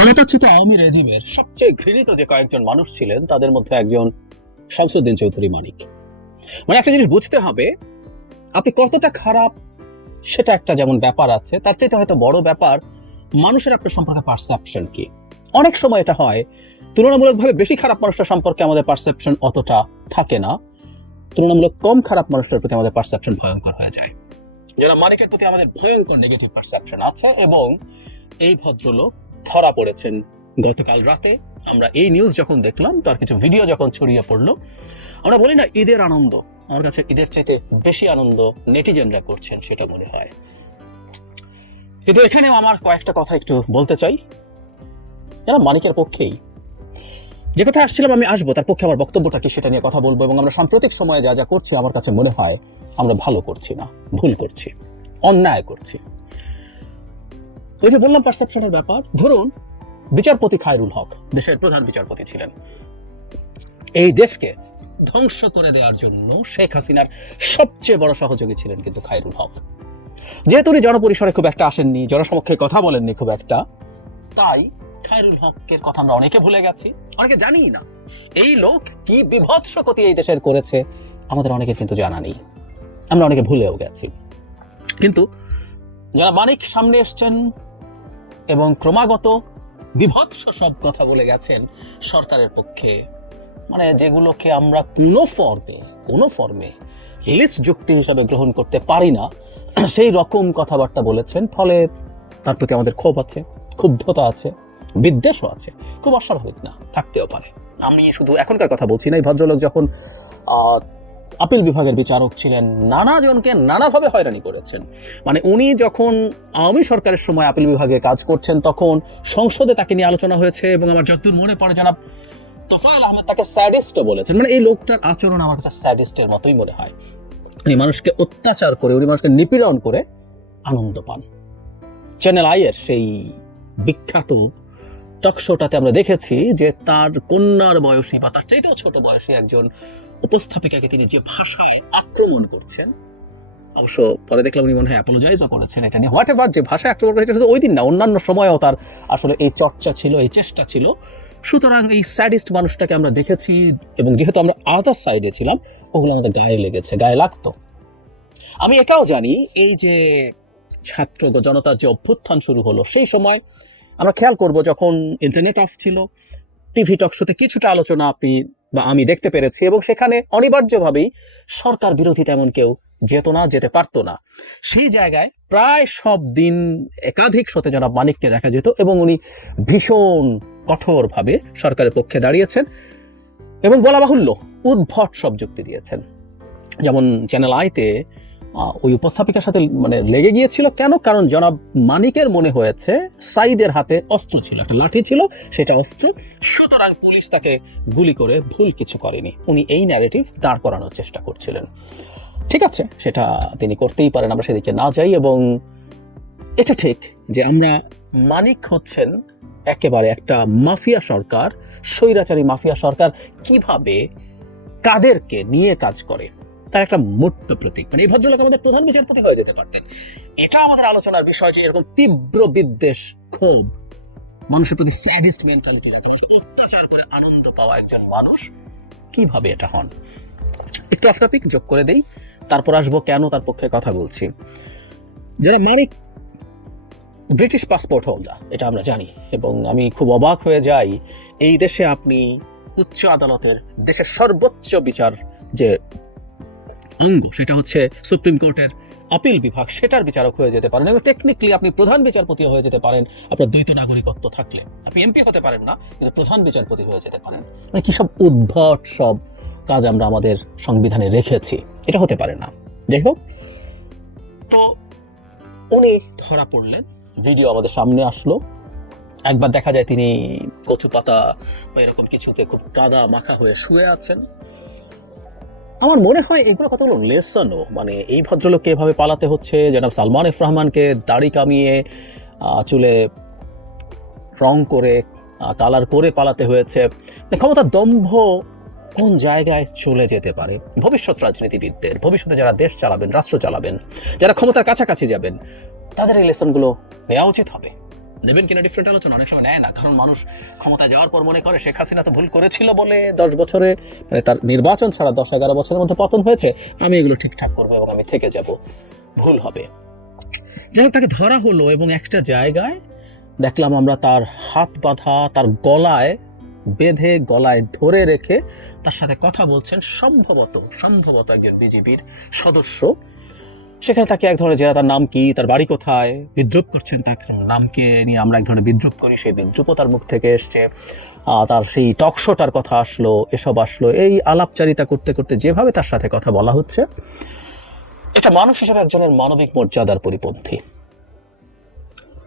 ক্ষমতাচ্যুত আওয়ামী রেজিমের সবচেয়ে ঘৃণিত যে কয়েকজন মানুষ ছিলেন, তাদের মধ্যে একজন শামসুদ্দিন চৌধুরী মানিক। মানে একটা জিনিস বুঝতে হবে, আপনি কতটা খারাপ সেটা একটা যেমন ব্যাপার আছে, তার চাইতে হয়তো বড় ব্যাপার মানুষের আপনার সম্পর্কে পারসেপশন কি। অনেক সময় এটা হয়, তুলনামূলকভাবে বেশি খারাপ মানুষটার সম্পর্কে আমাদের পারসেপশন অতটা থাকে না, তুলনামূলক কম খারাপ মানুষটার প্রতি আমাদের পারসেপশন ভয়ঙ্কর হয়ে যায়। যারা মানিকের প্রতি আমাদের ভয়ঙ্কর নেগেটিভ পারসেপশন আছে এবং এই ভদ্রলোক ধরা পড়েছেন। গতকাল রাতে আমরা এই নিউজ যখন দেখলাম, তার কিছু ভিডিও যখন ছড়িয়ে পড়ল, আমরা বলি না ঈদের আনন্দ, আমার কাছে ঈদের চাইতে বেশি আনন্দ নেটিজেনরা করছেন সেটা মনে হয়। কিন্তু এখানে আমার কয়েকটা কথা একটু বলতে চাই। যারা মানিকের পক্ষেই। যে কথা আসছিলাম, আমি আসব, তার পক্ষে আমার বক্তব্যটা কি সেটা নিয়ে কথা বলব এবং আমরা সাম্প্রতিক সময়ে যা যা করছি, আমার কাছে মনে হয় আমরা ভালো করছি না, ভুল করছি, অন্যায় করছি। ওই যে বললাম পারসেপশনের ব্যাপার, ধরুন বিচারপতি খায়রুল হক, দেশের প্রধান বিচারপতি ছিলেন। এই দেশকে ধ্বংস করে দেওয়ার জন্য শেখ হাসিনার সবচেয়ে বড় সহযোগী ছিলেন কিন্তু খায়রুল হক। যেহেতু উনি জনপরিসরে খুব একটা আসেননি, জনসমক্ষে কথা বলেননি খুব একটা, তাই খায়রুল হকের কথা আমরা অনেকে ভুলে গেছি, অনেকে জানি না। এই লোক কি বিভৎস ক্ষতি এই দেশের করেছে, আমাদের অনেকে কিন্তু জানা নেই। আমরা অনেকে ভুলেও গেছি। কিন্তু যারা মানিক সামনে এসছেন এবং ক্রমাগত বিভৎস সব কথা বলে গেছেন সরকারের পক্ষে। মানে যেগুলোকে আমরা কোনো ফর্মে কোনো ফর্মে, লিস্ট যুক্তি হিসাবে গ্রহণ করতে পারি না, সেই রকম কথাবার্তা বলেছেন, ফলে তার প্রতি আমাদের ক্ষোভ আছে, ক্ষুব্ধতা আছে, বিদ্বেষও আছে, খুব অস্বাভাবিক না, থাকতেও পারে। আমি শুধু এখনকার কথা বলছি না, এই ভদ্রলোক যখন আপিল বিভাগের বিচারক ছিলেন নানা জনকে নানাভাবে হয়রানি করেছেন। মানে উনি যখন আওয়ামী সরকারের সময় আপিল বিভাগে কাজ করছেন, তখন সংসদে তাকে নিয়ে আলোচনা হয়েছে এবং আমার যতদূর মনে পড়ে জনাব তোফায়েল আহমেদ তাকে স্যাডিস্টও বলেছেন। মানে এই লোকটার আচরণ আমার কাছে স্যাডিস্টের মতোই মনে হয়। উনি মানুষকে অত্যাচার করে, উনি মানুষকে নিপীড়ন করে আনন্দ পান। চ্যানেল আইয়ের সেই বিখ্যাত টক শোটাতে আমরা দেখেছি যে তার কন্যার বয়সী বা তার চাইতেও ছোট বয়সী একজন উপস্থাপিকাকে তিনি যে ভাষায় আক্রমণ করছেন, অবশ্য পরে দেখলাম উনি মনে হয় অ্যাপোলোজাইজও করেছেন এটা নিয়ে। হোয়াট এভার যে ভাষায় আক্রমণ করেছেন শুধু ওই দিন না, অন্যান্য সময়ও তার আসলে এই চর্চা ছিল, এই চেষ্টা ছিল। সুতরাং এই স্যাডিস্ট মানুষটাকে আমরা দেখেছি এবং যেহেতু আমরা আদার সাইডে ছিলাম, ওগুলো আমাদের গায়ে লেগেছে, গায়ে লাগতো। আমি এটাও জানি, এই যে ছাত্র জনতার যে অভ্যুত্থান শুরু হলো, সেই সময় আমরা খেয়াল করব যখন ইন্টারনেট অফ ছিল টিভি টক শোতে কিছুটা আলোচনা আপনি বা আমি দেখতে পেরেছি এবং সেখানে অনিবার্যভাবেই সরকার বিরোধী তেমন কেউ যেত না, যেতে পারতো না। সেই জায়গায় প্রায় সব দিন একাধিক শতে জনাব মানিককে দেখা যেত এবং উনি ভীষণ কঠোরভাবে সরকারের পক্ষে দাঁড়িয়েছেন এবং বলা বাহুল্য উদ্ভট সব যুক্তি দিয়েছেন। যেমন চ্যানেল আইতে ওই উপস্থাপিকার সাথে মানে লেগে গিয়েছিল কেন? কারণ জনাব মানিকের মনে হয়েছে সাইদের হাতে অস্ত্র ছিল, একটা লাঠি ছিল, সেটা অস্ত্র। সুতরাং পুলিশ তাকে গুলি করে ভুল কিছু করেনি। উনি এই ন্যারেটিভ দাঁড় করানোর চেষ্টা করছিলেন। ঠিক আছে, সেটা তিনি করতেই পারেন, আমরা সেদিকে না যাই এবং এটা ঠিক যে আমরা মানিক হচ্ছেন একেবারে একটা মাফিয়া সরকার, স্বৈরাচারী মাফিয়া সরকার, কীভাবে কাদেরকে নিয়ে কাজ করে? তার একটা মূর্ত প্রতীক। মানে এই ভদ্রলোক আমাদের প্রধান বিচারপতি হয়ে যেতে পারতেন। এটা আমাদের আলোচনার বিষয় যে এরকম তীব্র বিদ্বেষ, ক্ষোভ, মানুষের প্রতি স্যাডিস্ট মেন্টালিটি মানুষকে অত্যাচার করে আনন্দ পাওয়া একজন মানুষ, কীভাবে এটা হন? একটু অফ টপিক যোগ করে দেই, তারপর আসব কেন তার পক্ষে কথা বলছি। যারা মানিক, ব্রিটিশ পাসপোর্ট হোল্ডার এটা আমরা জানি, এবং আমি খুব অবাক হয়ে যাই, এই দেশে আপনি উচ্চ আদালতের দেশের সর্বোচ্চ বিচার যে অঙ্গ, সেটা হচ্ছে সুপ্রিম কোর্টের আপিল বিভাগ, সেটার বিচারক হয়ে যেতে পারেন এবং টেকনিক্যালি আপনি প্রধান বিচারপতি হয়ে যেতে পারেন। আপনার দ্বৈত নাগরিকত্ব থাকলে। আপনি এমপি হতে পারেন না, কিন্তু প্রধান বিচারপতি হয়ে যেতে পারেন। মানে কি সব উদ্ভট সব কাজ আমরা আমাদের সংবিধানে রেখেছি, এটা হতে পারে না। যাই হোক, তো উনি ধরা পড়লেন ভিডিও আমাদের সামনে আসলো। একবার দেখা যায় তিনি কচু পাতা বা এরকম কিছুতে খুব কাদা মাখা হয়ে শুয়ে আছেন। আমার মনে হয় এগুলো কতগুলো লেসনও। মানে এই ভদ্রলোককে এভাবে পালাতে হচ্ছে, জনাব সালমান এফ রহমানকে দাড়ি কামিয়ে চুলে রং করে কালার করে পালাতে হয়েছে। মানে ক্ষমতার দম্ভ কোন জায়গায় চলে যেতে পারে? ভবিষ্যৎ রাজনীতিবিদদের, ভবিষ্যতে যারা দেশ চালাবেন, রাষ্ট্র চালাবেন, যারা ক্ষমতার কাছাকাছি যাবেন, তাদের এই লেসনগুলো নেওয়া উচিত হবে। নেবেন কিনা ডিফারেন্ট আলোচনা অনেক সময় নেয় না। কারণ মানুষ ক্ষমতায় যাওয়ার পর মনে করে, শেখ হাসিনা তো ভুল করেছিল বলে দশ বছরে মানে তার নির্বাচন ছাড়া দশ এগারো বছরের মধ্যে পতন হয়েছে, আমি এগুলো ঠিকঠাক করব এবং আমি থেকে যাব। ভুল হবে। যাই হোক, তাকে ধরা হলো এবং একটা জায়গায় দেখলাম আমরা তার হাত বাঁধা, তার গলায় বেঁধে, গলায় ধরে রেখে তার সাথে কথা বলছেন সম্ভবত সম্ভবত একজন বিজেপির সদস্য। সেখানে তাকে এক ধরনের জেরা, তার নাম কি, তার বাড়ি কোথায়? বিদ্রুপ করছেন তার নামকে নিয়ে আমরা এক ধরনের বিদ্রুপ করি। সেই বিদ্রুপও তার মুখ থেকে এসছে। তার সেই টক শোটার কথা আসলো, এসব আসলো। এই আলাপচারিতা করতে করতে যেভাবে তার সাথে কথা বলা হচ্ছে, এটা মানুষ হিসেবে একজনের মানবিক মর্যাদার পরিপন্থী।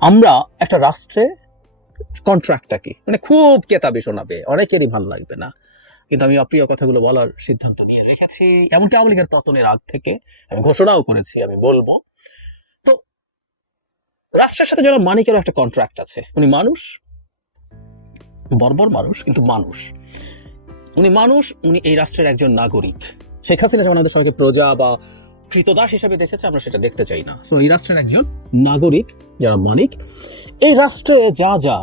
আমরা একটা রাষ্ট্রে কন্ট্রাক্টটা কি? মানে খুব কেতাবে শোনাবে, অনেকেরই ভালো লাগবে না। কিন্তু আমি অপ্রিয় কথাগুলো বলার সিদ্ধান্ত নিয়ে রেখেছি। এমনকি আওয়ামী লীগের পতনের আগ থেকে আমি ঘোষণাও করেছি, আমি বলব। তো রাষ্ট্রের সাথে যারা মানিকেরও একটা কন্ট্রাক্ট আছে, উনি মানুষ, বর্বর মানুষ, কিন্তু মানুষ। উনি মানুষ, উনি এই রাষ্ট্রের একজন নাগরিক। শেখ হাসিনা যেমন আমাদের সবাইকে প্রজা বা কৃতদাস হিসেবে দেখেছে, আমরা সেটা দেখতে চাই না। তো এই রাষ্ট্রের একজন নাগরিক, যারা মানিক, এই রাষ্ট্রে যা যা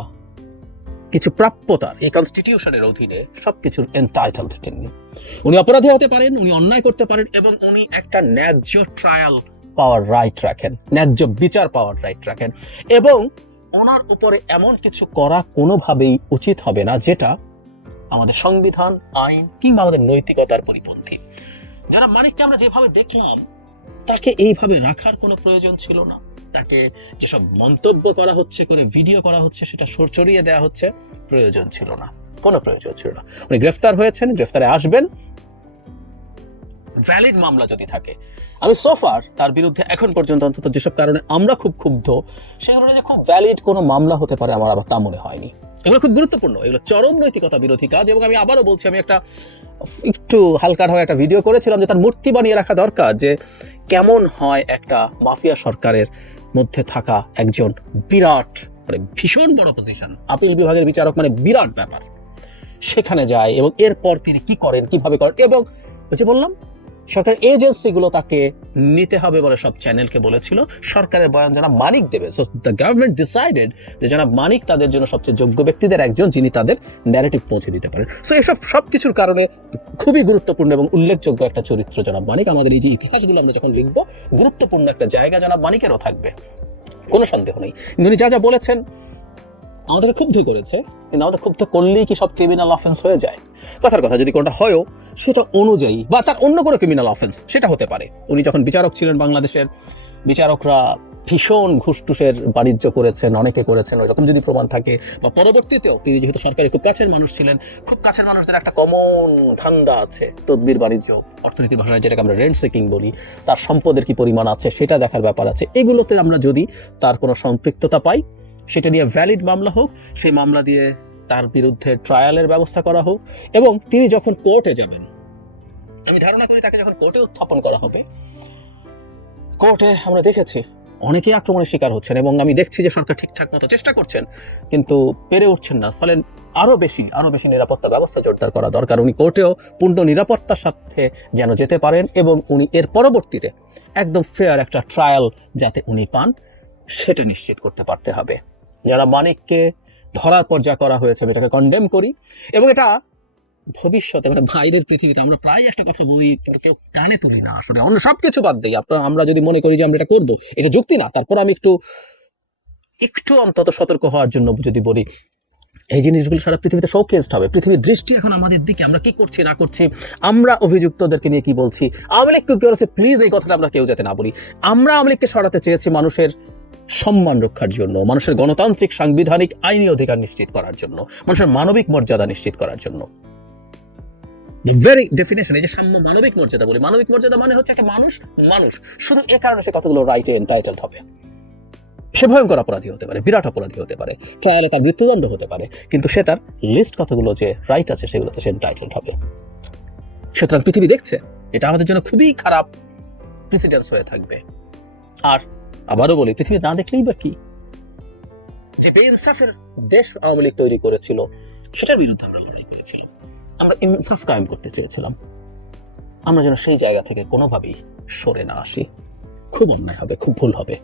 কিছু প্রাপ্যতার এই কনস্টিটিউশনের অধীনে সবকিছুর এন্টাইটেলড তিনি উনি অপরাধী হতে পারেন, উনি অন্যায় করতে পারেন এবং উনি একটা ন্যায্য ট্রায়াল পাওয়ার রাইট রাখেন, ন্যায্য বিচার পাওয়ার রাইট রাখেন এবং ওনার উপরে এমন কিছু করা কোনোভাবেই উচিত হবে না, যেটা আমাদের সংবিধান, আইন কিংবা আমাদের নৈতিকতার পরিপন্থী। যারা মানিককে আমরা যেভাবে দেখলাম, তাকে এইভাবে রাখার কোনো প্রয়োজন ছিল না। তাকে যেসব মন্তব্য করা হচ্ছে, করে ভিডিও করা হচ্ছে, সেটা সরচরিয়ে দেওয়া হচ্ছে, প্রয়োজন ছিল না। কোনো প্রয়োজন ছিল না। উনি গ্রেফতার হয়েছেন, গ্রেফতারে আসবেন। ভ্যালিড মামলা যদি থাকে। আমি সোফার তার বিরুদ্ধে এখন পর্যন্ত অন্তত যেসব কারণে আমরা খুব ক্ষুব্ধ সেগুলো যে খুব ভ্যালিড কোনো মামলা হতে পারে আমার আবার তা মনে হয়নি। এগুলো খুব গুরুত্বপূর্ণ। এগুলো চরম নৈতিকতা বিরোধী কাজ এবং আমি আবারও বলছি, আমি একটা, একটু হালকা হয়ে একটা ভিডিও করেছিলাম যে তার মূর্তি বানিয়ে রাখা দরকার যে কেমন হয় একটা মাফিয়া সরকারের মধ্যে থাকা একজন বিরাট মানে ভীষণ বড় পজিশন আপিল বিভাগের বিচারক মানে বিরাট ব্যাপার। সেখানে যায় এবং এরপর তিনি কি করেন, কীভাবে করেন এবং ওই যে বললাম সরকার এজেন্সিগুলো তাকে নিতে হবে বলে সব চ্যানেলকে বলেছিল। সরকারের বয়ান জানা মানিক দেবে। সো দ্য গভর্নমেন্ট ডিসাইডেড যে জানা মানিক তাদের জন্য সবচেয়ে যোগ্য ব্যক্তিদের একজন, যিনি তাদের ন্যারেটিভ পৌঁছে দিতে পারেন। সো এসব সব কিছুর কারণে খুবই গুরুত্বপূর্ণ এবং উল্লেখযোগ্য একটা চরিত্র জনাব মানিক। আমাদের এই যে ইতিহাসগুলো আমরা যখন লিখব, গুরুত্বপূর্ণ একটা জায়গা জনাব মানিকেরও থাকবে। কোনো সন্দেহ নেই। উনি যা যা বলেছেন আমাদেরকে ক্ষুব্ধ করেছে, কিন্তু আমাদের ক্ষুব্ধ করলেই কি সব ক্রিমিনাল অফেন্স হয়ে যায়? কথার কথা, যদি কোনটা হয়ও, সেটা অনুযায়ী বা তার অন্য কোনো ক্রিমিনাল অফেন্স সেটা হতে পারে। উনি যখন বিচারক ছিলেন বাংলাদেশের, বিচারকরা ভীষণ ঘুষটুসের বাণিজ্য করেছেন, অনেকে করেছেন, ওইরকম যদি প্রমাণ থাকে, বা পরবর্তীতেও তিনি যেহেতু সরকারি খুব কাছের মানুষ ছিলেন, খুব কাছের মানুষদের একটা কমন ধান্দা আছে, তদবির বাণিজ্য অর্থনীতির ভাষায় যেটাকে আমরা রেন্ট সেকিং বলি, তার সম্পদের কি পরিমাণ আছে, সেটা দেখার ব্যাপার আছে। এগুলোতে আমরা যদি তার কোনো সম্পৃক্ততা পাই সেটা নিয়ে ভ্যালিড মামলা হোক, সেই মামলা দিয়ে তার বিরুদ্ধে ট্রায়ালের ব্যবস্থা করা হোক এবং তিনি যখন কোর্টে যাবেন, আমি ধারণা করি তাকে যখন কোর্টে উত্থাপন করা হবে কোর্টে আমরা দেখেছি অনেকেই আক্রমণের শিকার হচ্ছেন এবং আমি দেখছি যে সরকার ঠিকঠাক মতো চেষ্টা করছেন, কিন্তু পেরে উঠছেন না। ফলে আরও বেশি আরও বেশি নিরাপত্তা ব্যবস্থা জোরদার করা দরকার। উনি কোর্টেও পূর্ণ নিরাপত্তার সাথে যেন যেতে পারেন এবং উনি এর পরবর্তীতে একদম ফেয়ার একটা ট্রায়াল যাতে উনি পান, সেটা নিশ্চিত করতে পারতে হবে। যারা মানিককে ধরার পর যা করা হয়েছে, আমি এটাকে কন্ডেম করি। এবং এটা ভবিষ্যতে মানে বাইরের পৃথিবীতে আমরা প্রায় একটা কথা বলি কেউ কানে তুলি না আসলে। অন্য সব কিছু বাদ দিই। আপনার, আমরা যদি মনে করি যে আমরা এটা করব, এটা যুক্তি না। তারপর আমি একটু একটু অন্তত সতর্ক হওয়ার জন্য যদি বলি, এই জিনিসগুলো সারা পৃথিবীতে শোকেসড হবে। পৃথিবীর দৃষ্টি এখন আমাদের দিকে, আমরা কি করছি, না করছি, আমরা অভিযুক্তদেরকে নিয়ে কি বলছি? আওয়ামী লীগ, কেউ করেছে প্লিজ এই কথাটা আমরা কেউ যাতে না বলি। আমরা আওয়ামী লীগকে সরাতে চেয়েছি মানুষের সম্মান রক্ষার জন্য, মানুষের গণতান্ত্রিক, সাংবিধানিক আইনি অধিকার নিশ্চিত করার জন্য, মানুষের মানবিক মর্যাদা নিশ্চিত করার জন্য। ভেরি ডেফিনেশন এই যে সাম্য মানবিক মর্যাদা বলি, মানবিক মর্যাদা মানে হচ্ছে একটা মানুষ মানুষ। শুধু এ কারণে সে কতগুলো রাইটে এন্টাইটেলড হবে। সে ভয়ঙ্কর অপরাধী হতে পারে, বিরাট অপরাধী হতে পারে ট্রায়ালে তার মৃত্যুদণ্ড হতে পারে, কিন্তু সে তার লিস্ট কতগুলো যে রাইট আছে সেগুলোতে সে এন্টাইটেলড হবে। সুতরাং পৃথিবী দেখছে, এটা আমাদের জন্য খুবই খারাপ প্রেসিডেন্স হয়ে থাকবে। আর আবারও বলি পৃথিবী না দেখলেই বা কি? যে ইনসাফের দেশ আওয়ামী লীগ তৈরি করেছিল, সেটার বিরুদ্ধে আমরা লড়াই করেছিলাম। আমরা ইনসাফ কায়েম করতে চেয়েছিলাম। আমরা যেন সেই জায়গা থেকে কোনোভাবেই সরে না আসি। খুব অন্যায় হবে, খুব ভুল হবে।